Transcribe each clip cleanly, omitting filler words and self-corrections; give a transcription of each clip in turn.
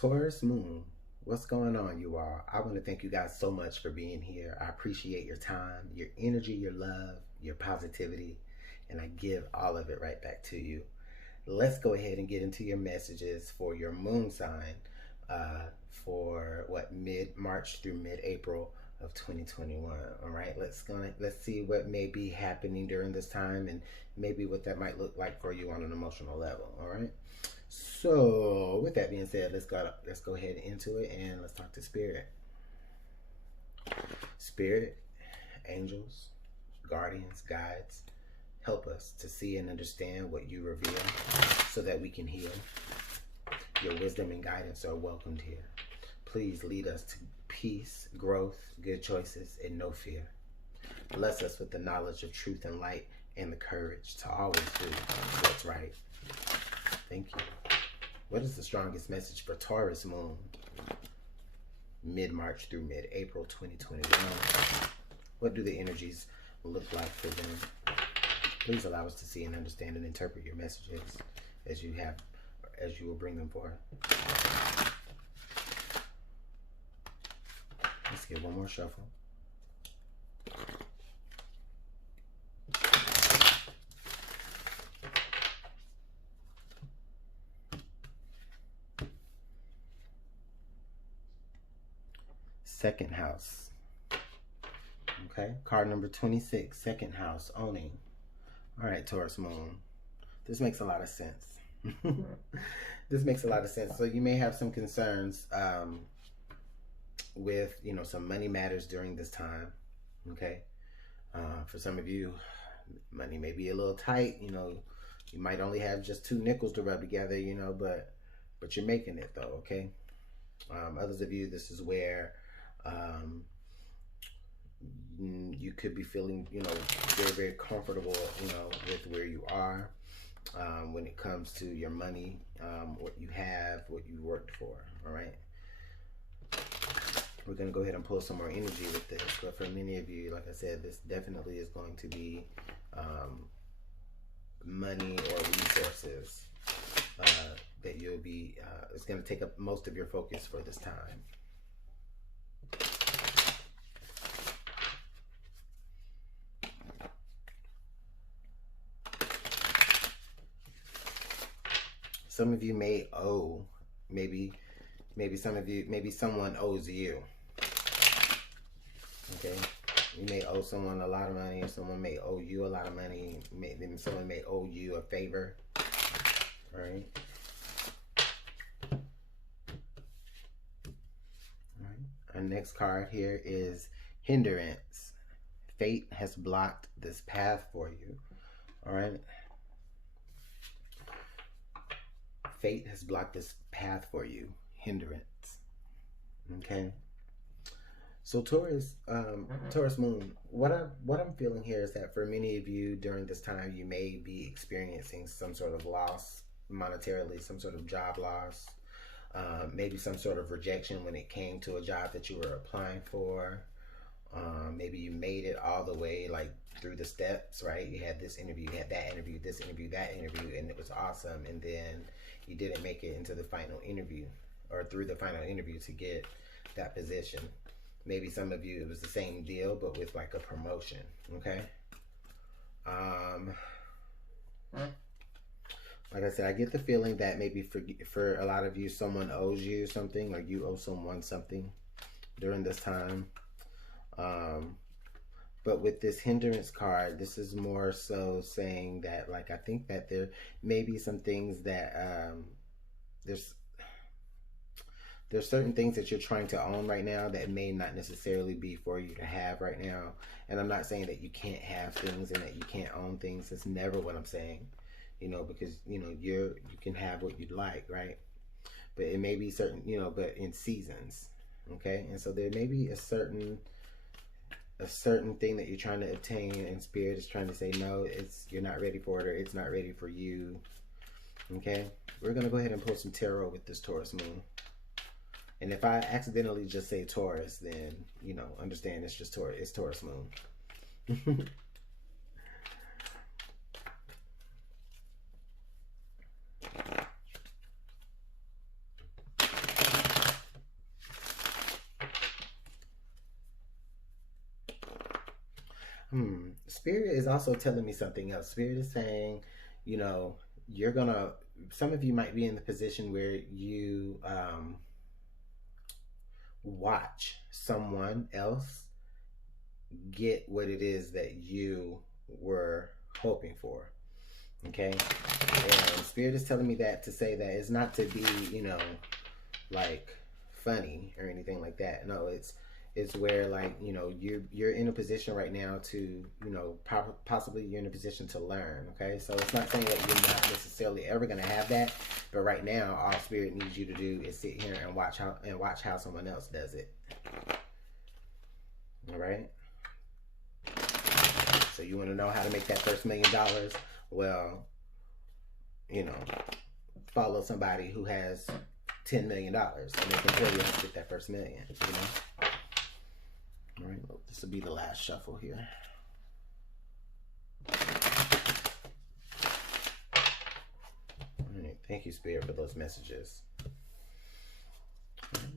Taurus moon, what's going on, you all? I want to thank you guys so much for being here. I appreciate your time, your energy, your love, your positivity, and I give all of it right back to you. Let's go ahead and get into your messages for your moon sign for what, mid-March through mid-April of 2021. All right, let's see what may be happening during this time and maybe what that might look like for you on an emotional level. All right. So with that being said, let's go ahead into it and let's talk to Spirit. Spirit, angels, guardians, guides, help us to see and understand what you reveal so that we can heal. Your wisdom and guidance are welcomed here. Please lead us to peace, growth, good choices, and no fear. Bless us with the knowledge of truth and light and the courage to always do what's right. Thank you. What is the strongest message for Taurus moon, mid-March through mid-April 2021? What do the energies look like for them? Please allow us to see and understand and interpret your messages as you will bring them forth. Let's get one more shuffle. Second house. Okay, card number 26, second house, owning. All right, Taurus moon. This makes a lot of sense. This makes a lot of sense. So you may have some concerns with, some money matters during this time. Okay. For some of you, money may be a little tight. You might only have just 2 nickels to rub together, but you're making it though. Okay. Others of you, this is where you could be feeling, very, very comfortable, with where you are when it comes to your money, what you have, what you worked for. All right. We're going to go ahead and pull some more energy with this. But for many of you, like I said, this definitely is going to be money or resources that you'll be, it's going to take up most of your focus for this time. Some of you may owe, maybe some of you, maybe someone owes you. Okay, you may owe someone a lot of money, or someone may owe you a lot of money. Maybe someone may owe you a favor. All right. All right. Our next card here is hindrance. Fate has blocked this path for you. All right. Fate has blocked this path for you. Hindrance. Okay. So Taurus moon, what I'm feeling here is that for many of you during this time, you may be experiencing some sort of loss monetarily, some sort of job loss, maybe some sort of rejection when it came to a job that you were applying for. Maybe you made it all the way like through the steps, right? You had this interview, you had that interview, this interview, that interview, and it was awesome. And then you didn't make it into the final interview or through the final interview to get that position. Maybe some of you, it was the same deal, but with like a promotion. Okay. Like I said, I get the feeling that maybe for a lot of you, someone owes you something, or you owe someone something during this time. But with this hindrance card, this is more so saying that, like, I think that there may be some things that there's certain things that you're trying to own right now that may not necessarily be for you to have right now. And I'm not saying that you can't have things and that you can't own things. That's never what I'm saying, because, you can have what you'd like, right? But it may be certain, but in seasons, okay? And so there may be a certain thing that you're trying to obtain, and Spirit is trying to say, no, you're not ready for it, or it's not ready for you, okay? We're going to go ahead and pull some tarot with this Taurus moon. And if I accidentally just say Taurus, then, understand it's just Taurus. It's Taurus moon. Spirit is also telling me something else. Spirit is saying, you know, you're gonna, some of you might be in the position where you watch someone else get what it is that you were hoping for. Okay? And Spirit is telling me that to say that it's not to be, you know, like funny or anything like that. No, it's where, like, you know, you're in a position right now to, you know, possibly you're in a position to learn. Okay, so it's not saying that you're not necessarily ever going to have that, but right now all Spirit needs you to do is sit here and watch how someone else does it. All right, so you want to know how to make that first $1 million? Well, you know, follow somebody who has $10 million and they can tell you how to get that first $1 million, you know. All right, well, this will be the last shuffle here. All right, thank you, Spirit, for those messages.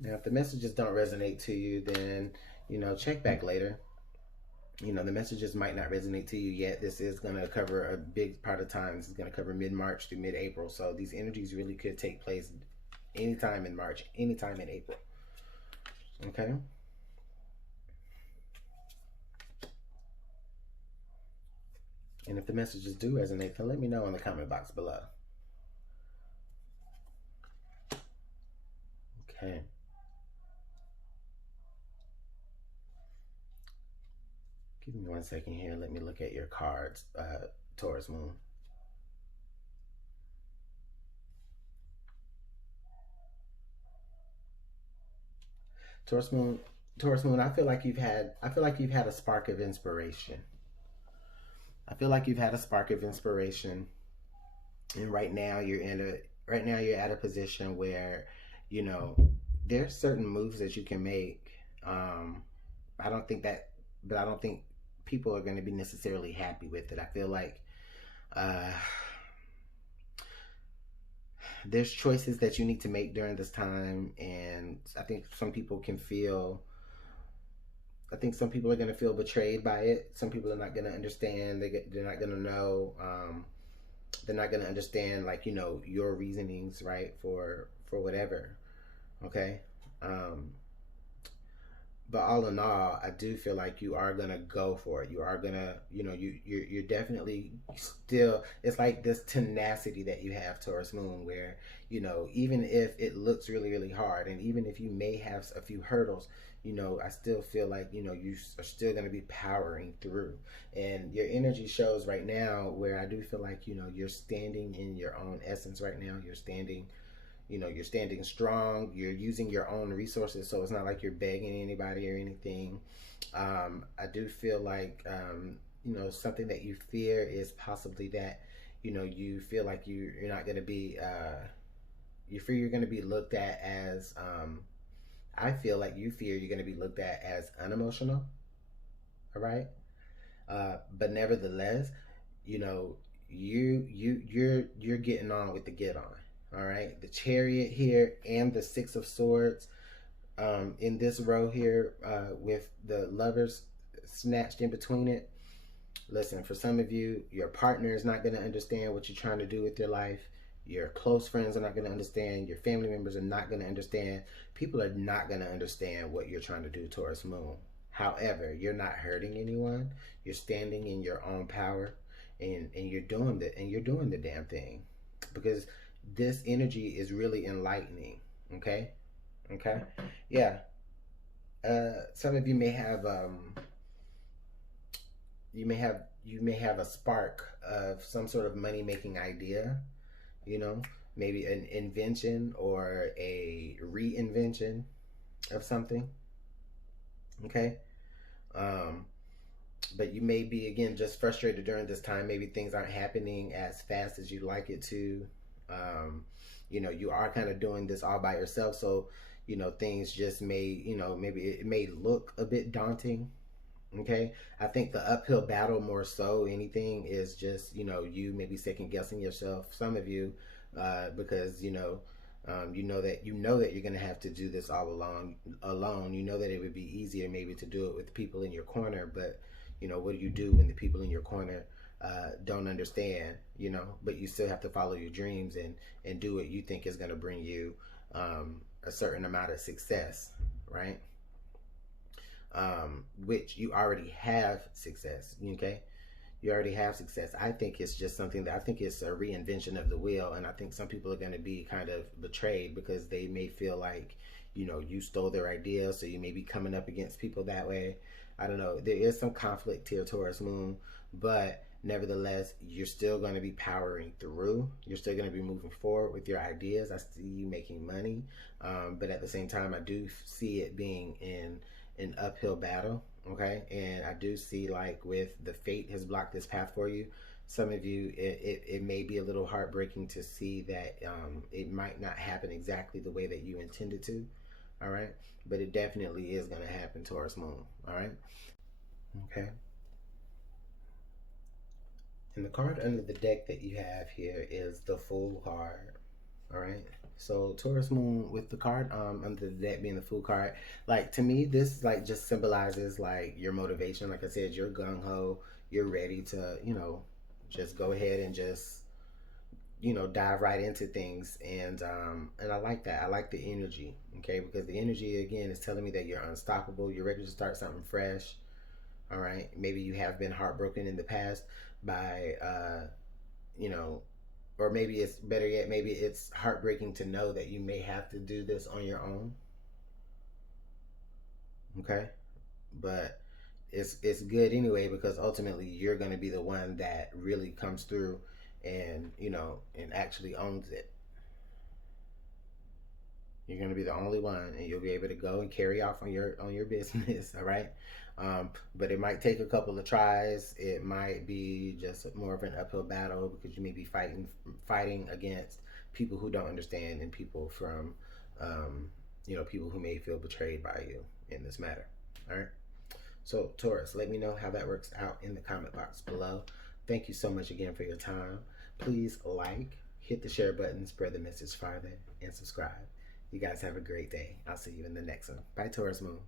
Now, if the messages don't resonate to you, then, you know, check back later. You know, the messages might not resonate to you yet. This is going to cover a big part of time. This is going to cover mid-March through mid-April. So these energies really could take place anytime in March, anytime in April. Okay? And if the messages do resonate, then let me know in the comment box below. Okay. Give me 1 second here. Let me look at your cards, Taurus Moon. Taurus Moon, I feel like you've had a spark of inspiration. I feel like you've had a spark of inspiration, and right now you're at a position where, you know, there's certain moves that you can make. I don't think people are going to be necessarily happy with it. I feel like there's choices that you need to make during this time, and I think some people are going to feel betrayed by it. Some people are not going to understand. They're not going to know. They're not going to understand, like, you know, your reasonings, right, for whatever. Okay. But all in all, I do feel like you are going to go for it. You are going to, you know, you're definitely still, it's like this tenacity that you have, Taurus Moon, where, you know, even if it looks really, really hard, and even if you may have a few hurdles, you know, I still feel like, you know, you are still going to be powering through. And your energy shows right now where I do feel like, you know, you're standing in your own essence right now. You're standing, you know, you're standing strong. You're using your own resources, so it's not like you're begging anybody or anything. I do feel like, you know, something that you fear is possibly that, you know, you feel like you're not going to be, you fear you're going to be looked at as, I feel like you fear you're going to be looked at as unemotional. All right. But nevertheless, you know, you're getting on with the get on. All right, the Chariot here and the Six of Swords in this row here with the Lovers snatched in between it. Listen, for some of you, your partner is not going to understand what you're trying to do with your life. Your close friends are not going to understand. Your family members are not going to understand. People are not going to understand what you're trying to do, Taurus Moon. However, you're not hurting anyone. You're standing in your own power, and you're doing the damn thing, because this energy is really enlightening. Okay. Yeah. Some of you may have you may have a spark of some sort of money making idea, you know, maybe an invention or a reinvention of something. Okay. But you may be, again, just frustrated during this time. Maybe things aren't happening as fast as you'd like it to. You know, you are kind of doing this all by yourself. So, you know, things just may, you know, maybe it may look a bit daunting. Okay. I think the uphill battle more so anything is just, you know, you maybe second guessing yourself. Some of you, because, you know that you're going to have to do this all alone. You know that it would be easier maybe to do it with people in your corner, but, You know, what do you do when the people in your corner don't understand, you know, but you still have to follow your dreams and do what you think is going to bring you a certain amount of success, right? Which you already have success, okay? You already have success. I think it's just something that I think it's a reinvention of the wheel, and I think some people are going to be kind of betrayed because they may feel like, you know, you stole their idea, so you may be coming up against people that way. I don't know. There is some conflict here, Taurus Moon, but nevertheless, you're still going to be powering through. You're still going to be moving forward with your ideas. I see you making money, but at the same time, I do see it being in an uphill battle. Okay, and I do see, like, with the fate has blocked this path for you, some of you, it may be a little heartbreaking to see that it might not happen exactly the way that you intended to. All right, but it definitely is going to happen, Taurus Moon. All right, okay. And the card under the deck that you have here is the Fool card. All right. So Taurus Moon, with the card under the deck being the Fool card, like, to me this, like, just symbolizes, like, your motivation. Like I said, you're gung ho. You're ready to, you know, just go ahead and just, you know, dive right into things. And I like that. I like the energy. Okay, because the energy again is telling me that you're unstoppable. You're ready to start something fresh. All right. Maybe you have been heartbroken in the past by you know, or maybe it's better yet, maybe it's heartbreaking to know that you may have to do this on your own. Okay, but it's good anyway, because ultimately you're going to be the one that really comes through and, you know, and actually owns it. You're going to be the only one, and you'll be able to go and carry off on your business. All right. But it might take a couple of tries. It might be just more of an uphill battle because you may be fighting against people who don't understand, and people from, you know, people who may feel betrayed by you in this matter. All right. So Taurus, let me know how that works out in the comment box below. Thank you so much again for your time. Please like, hit the share button, spread the message farther, and subscribe. You guys have a great day. I'll see you in the next one. Bye, Taurus Moon.